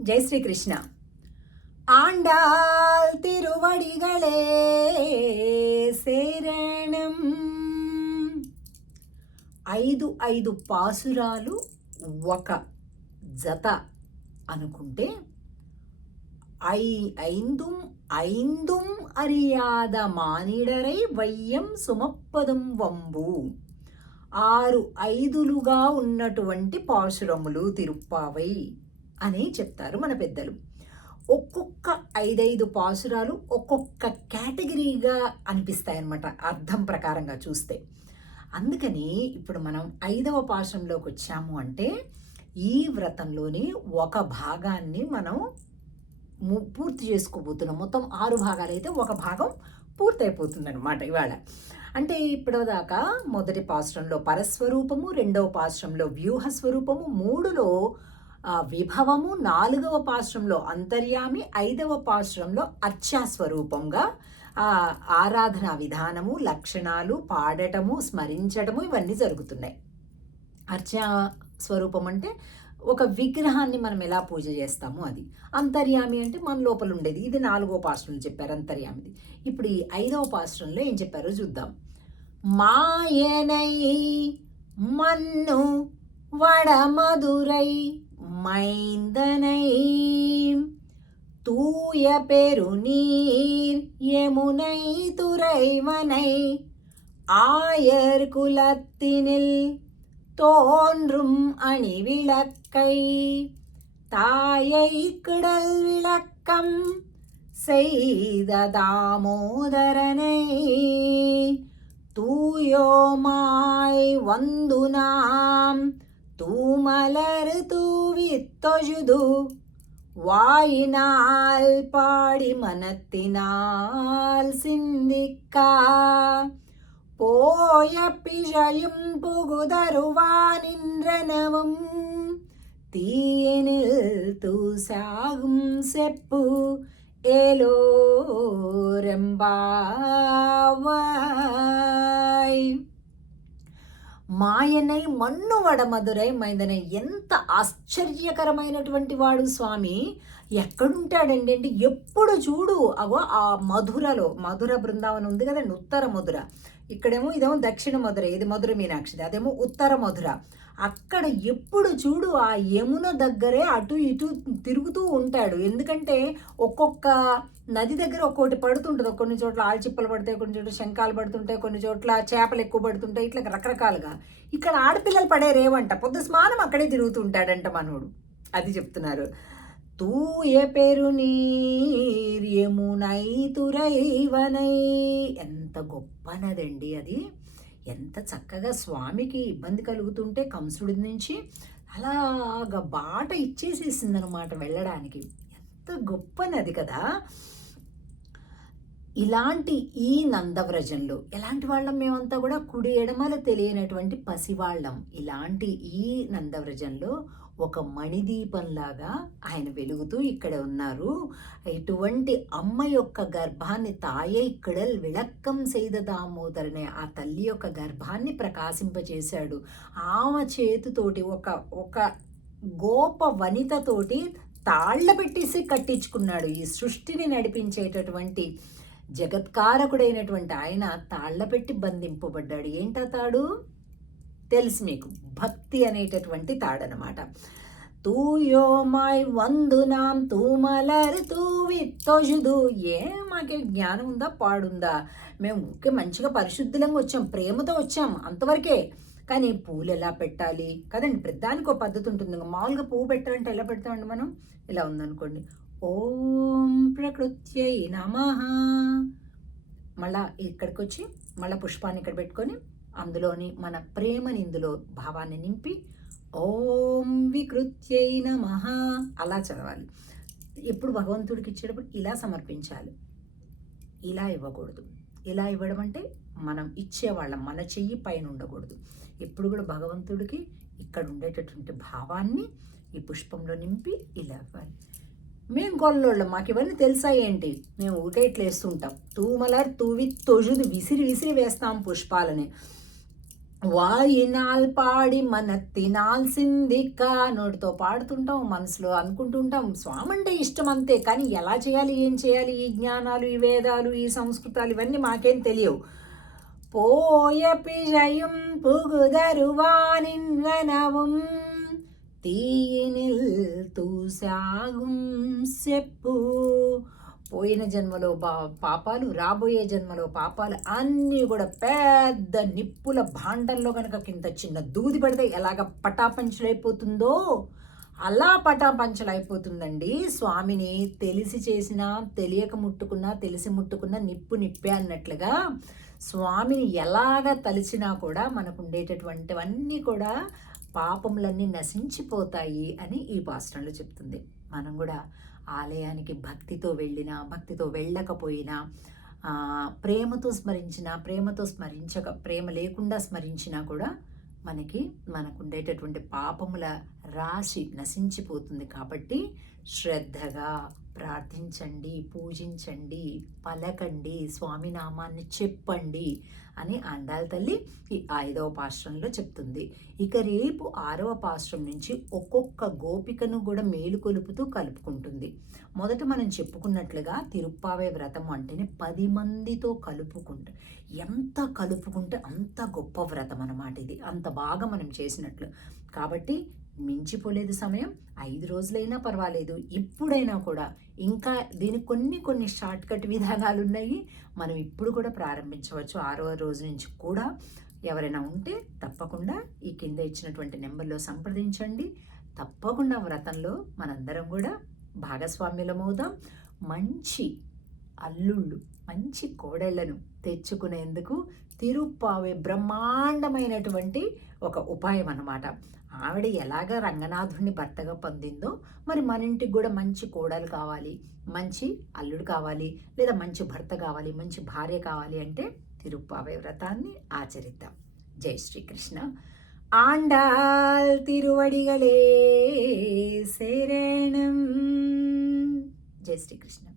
జై శ్రీకృష్ణ ఆండాల్ తిరువడిగళే శరణం. ఐదు ఐదు పాసురాలు ఒక జత. అనుకుంటే ఐ ఐందుం ఐందుం అరియాద మానిడరై వయ్యం సుమప్పదం వంబు. ఆరు ఐదులుగా ఉన్నటువంటి పాశురములు తిరుప్పావై. అని చెప్తారు మన పెద్దలు. ఒక్కొక్క ఐదైదు పాసురాలు ఒక్కొక్క కేటగిరీగా అనిపిస్తాయన్నమాట అర్థం ప్రకారంగా చూస్తే. అందుకని ఇప్పుడు మనం ఐదవ పాశంలోకి వచ్చాము అంటే ఈ వ్రతంలోని ఒక భాగాన్ని మనం పూర్తి చేసుకోబోతున్నాం. మొత్తం ఆరు భాగాలు అయితే ఒక భాగం పూర్తయిపోతుందన్నమాట ఇవాళ. అంటే ఇప్పటిదాకా మొదటి పాశ్రంలో పరస్వరూపము రెండవ పాశ్రంలో వ్యూహ స్వరూపము మూడులో విభవము నాలుగవ పాశ్రంలో అంతర్యామి ఐదవ పాశ్రంలో అర్చాస్వరూపంగా ఆ, విధానము లక్షణాలు పాడటము స్మరించటము ఇవన్నీ జరుగుతున్నాయి. అర్చా స్వరూపం అంటే ఒక విగ్రహాన్ని మనం ఎలా పూజ చేస్తామో అది. అంతర్యామి అంటే మన లోపల ఉండేది. ఇది నాలుగో పాశ్రంలో చెప్పారు అంతర్యామిది. ఇప్పుడు ఈ ఐదవ పాశ్రంలో ఏం చెప్పారో చూద్దాం. మాయనై మన్ను వడమధురై மைந்தனை. தூய பெருநீர் யமுனை துறைவனை. ஆயர் குலத்தினில் தோன்றும் அணிவிளக்கை. தாயை கிடல் விளக்கம் செய்த தாமோதரனை. தூயோமாய் வந்து நாம் தூமலரு தூவி தொழுது வாயினால் பாடி மனத்தினால் சிந்திக்கா. போய பிழையும் புகுதருவானின்றனவும் தீயினில் தூசாகும் செப்பு ஏலோரம்பாவாய். మాయనై మన్ను వడమధురై మైందనై ఎంత ఆశ్చర్యకరమైనటువంటి వాడు స్వామి. ఎక్కడుంటాడండి అంటే ఎప్పుడు చూడు. అగో ఆ మధురలో మధుర బృందావనం ఉంది కదండి ఉత్తర మధుర. ఇక్కడేమో ఇదేమో దక్షిణ మధుర ఇది మధుర మీనాక్షిది అదేమో ఉత్తర మధుర. అక్కడ ఎప్పుడు చూడు ఆ యమున దగ్గరే అటు ఇటు తిరుగుతూ ఉంటాడు. ఎందుకంటే ఒక్కొక్క నది దగ్గర ఒక్కొక్కటి పడుతుంటుంది. కొన్ని చోట్ల ఆల్చిప్పలు పడతాయి కొన్ని చోట్ల శంఖాలు పడుతుంటాయి కొన్ని చోట్ల చేపలు ఎక్కువ పడుతుంటాయి ఇట్లా రకరకాలుగా. ఇక్కడ ఆడపిల్లలు పడే రేవంట పొద్దు స్నానం అక్కడే తిరుగుతుంటాడంట మనోడు. అది చెప్తున్నారు. తూయ పేరు నీర్యమునై తురైవనై ఎంత గొప్ప నదండి అది. ఎంత చక్కగా స్వామికి ఇబ్బంది కలుగుతుంటే కంసుడి నుంచి అలాగ బాట ఇచ్చేసేసిందనమాట వెళ్ళడానికి. ఎంత గొప్ప నది కదా! ఇలాంటి ఈ నందవ్రజంలో ఎలాంటి వాళ్ళం మేమంతా కూడా కుడి ఎడమలు తెలియనటువంటి పసివాళ్ళం. ఇలాంటి ఈ నందవ్రజంలో ఒక మణిదీపంలాగా ఆయన వెలుగుతూ ఇక్కడ ఉన్నారు. ఇటువంటి అమ్మ యొక్క గర్భాన్ని తాయే ఇక్కడ విళక్కం సేద దామోదరనే ఆ తల్లి యొక్క గర్భాన్ని ప్రకాశింపచేశాడు. ఆమె చేతితోటి ఒక ఒక గోప వనితతోటి తాళ్ళ పెట్టేసి కట్టించుకున్నాడు. ఈ సృష్టిని నడిపించేటటువంటి జగత్కారకుడైనటువంటి ఆయన తాళ్ళ పెట్టి బంధింపబడ్డాడు. ఏంటా తాడు? తెలుసు మీకు భక్తి అనేటటువంటి తాడనమాట. తూయోమాయ్ వందునాం తూమలర్ తూవి తోజుదు ఏ మాకే జ్ఞానం ఉందా పాడుందా? మేము ఊరికే మంచిగా పరిశుద్ధులంగా వచ్చాం ప్రేమతో వచ్చాం అంతవరకే. కానీ పూలు ఎలా పెట్టాలి? కదండి ప్రతిదానికి ఒక పద్ధతి ఉంటుంది మామూలుగా పువ్వు పెట్టాలంటే ఎలా పెడతామండి మనం? ఇలా ఉందనుకోండి. ఓం ప్రకృత్యై నమ. మళ్ళా ఇక్కడికి వచ్చి మళ్ళా పుష్పాన్ని ఇక్కడ పెట్టుకొని అందులోని మన ప్రేమని ఇందులో భావాన్ని నింపి ఓం వికృత్యై నమ. అలా చదవాలి. ఎప్పుడు భగవంతుడికి ఇచ్చేటప్పుడు ఇలా సమర్పించాలి. ఇలా ఇవ్వకూడదు. ఇలా ఇవ్వడం అంటే మనం ఇచ్చేవాళ్ళం మన చెయ్యి పైన ఉండకూడదు. ఎప్పుడు కూడా భగవంతుడికి ఇక్కడ ఉండేటటువంటి భావాన్ని ఈ పుష్పంలో నింపి ఇలా ఇవ్వాలి. మేము గొల్లోళ్ళం మాకు ఇవన్నీ తెలుసా ఏంటి మేము ఊరికే ఇట్లా వేస్తుంటాం తూమలర్ తూవి తొజుదు విసిరి విసిరి వేస్తాం పుష్పాలని. వాయినాల్ పాడి మన తినాల్సింది నోటితో పాడుతుంటాం మనసులో అనుకుంటుంటాం. స్వామి అంటే ఇష్టం అంతే కానీ ఎలా చేయాలి ఏం చేయాలి? ఈ జ్ఞానాలు ఈ వేదాలు ఈ సంస్కృతాలు ఇవన్నీ మాకేం తెలియవు. పోయ పిഴയും తీయనిల్ నిల్తూ చెప్పు పోయిన జన్మలో పాపాలు రాబోయే జన్మలో పాపాలు అన్నీ కూడా పెద్ద నిప్పుల భాండల్లో కనుక కింద చిన్న దూది పడితే ఎలాగ పటాపంచలైపోతుందో? అలా పటాపంచలైపోతుందండి. స్వామిని తెలిసి చేసినా తెలియక ముట్టుకున్నా తెలిసి ముట్టుకున్నా నిప్పు నిప్పే అన్నట్లుగా స్వామిని ఎలాగ తలిచినా కూడా మనకు ఉండేటటువంటివన్నీ కూడా పాపములన్నీ నశించిపోతాయి అని ఈ పాస్టంలో చెప్తుంది. మనం కూడా ఆలయానికి భక్తితో వెళ్ళినా భక్తితో వెళ్ళకపోయినా ప్రేమతో స్మరించినా ప్రేమతో స్మరించక ప్రేమ లేకుండా స్మరించినా కూడా మనకి మనకు ఉండేటటువంటి పాపముల రాశి నశించిపోతుంది కాబట్టి శ్రద్ధగా ప్రార్థించండి పూజించండి పలకండి స్వామినామాన్ని చెప్పండి అని అండాల తల్లి ఈ ఐదవ పాశ్రంలో చెప్తుంది. ఇక రేపు ఆరవ పాశ్రం నుంచి ఒక్కొక్క గోపికను కూడా మేలుకొలుపుతూ కలుపుకుంటుంది. మొదట మనం చెప్పుకున్నట్లుగా తిరుప్పావే వ్రతం అంటేనే పది మందితో కలుపుకుంటే ఎంత కలుపుకుంటే అంత గొప్ప వ్రతం అన్నమాట ఇది. అంత బాగా మనం చేసినట్లు. కాబట్టి మించిపోలేదు సమయం. ఐదు రోజులైనా పర్వాలేదు. ఇప్పుడైనా కూడా. ఇంకా దీనికి కొన్ని కొన్ని షార్ట్ కట్ విధానాలు ఉన్నాయి. మనం ఇప్పుడు కూడా ప్రారంభించవచ్చు. ఆరో రోజు నుంచి కూడా. ఎవరైనా ఉంటే తప్పకుండా ఈ కింద ఇచ్చినటువంటి నెంబర్లో సంప్రదించండి. తప్పకుండా వ్రతంలో మనందరం కూడా భాగస్వామ్యులమవుదాం మంచి అల్లుళ్ళు మంచి కోడళ్ళను తెచ్చుకునేందుకు తిరుప్పావే బ్రహ్మాండమైనటువంటి ఒక ఉపాయం అన్నమాట. ఆవిడ ఎలాగ రంగనాథుడిని భర్తగా పొందిందో మరి మన ఇంటికి కూడా మంచి కోడలు కావాలి మంచి అల్లుడు కావాలి లేదా మంచి భర్త కావాలి మంచి భార్య కావాలి అంటే తిరుప్పావే వ్రతాన్ని ఆచరిద్దాం. జై శ్రీకృష్ణ. ఆండాల్ తిరువడిగలే శరణం. జై శ్రీకృష్ణ.